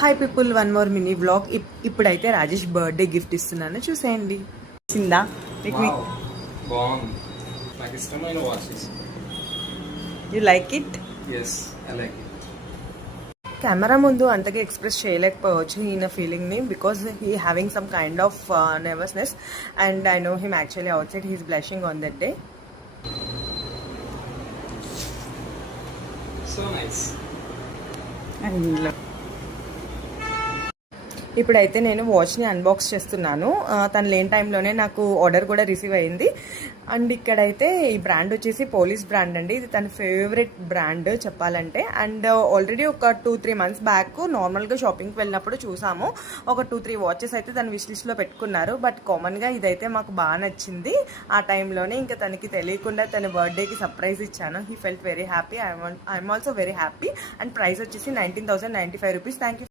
Hi people, one more mini vlog. ఇప్పుడైతే Rajesh birthday gift ఇస్తున్నాను, చూసేయండి. చిందా బాగుంది, నాకు ఇష్టమైన watches. You like it? yes I like it. Camera ముందు అంతగా ఎక్స్ప్రెస్ చేయలేకపోవచ్చు ఈయన ఫీలింగ్ని, because he having some kind of nervousness and I know him actually outside he's blushing on that day. So nice. ఇప్పుడైతే నేను వాచ్ని unbox చేస్తున్నాను. తను లేని టైంలోనే నాకు ఆర్డర్ కూడా రిసీవ్ అయింది. అండ్ ఇక్కడైతే ఈ బ్రాండ్ వచ్చేసి పోలీస్ బ్రాండ్ అండి. ఇది తన ఫేవరెట్ బ్రాండ్ చెప్పాలంటే. అండ్ ఆల్రెడీ ఒక 2-3 months బ్యాక్ నార్మల్గా షాపింగ్కి వెళ్ళినప్పుడు చూసాము. ఒక 2-3 వాచెస్ అయితే తన విష్ లిస్ట్లో పెట్టుకున్నారు. బట్ కామన్గా ఇదైతే మాకు బాగా నచ్చింది. ఆ టైంలోనే ఇంకా తనకి తెలియకుండా తన బర్త్డేకి సర్ప్రైజ్ ఇచ్చాను. He felt very happy. I'm also very happy. And price వచ్చేసి 19,095 రూపీస్. Thank you.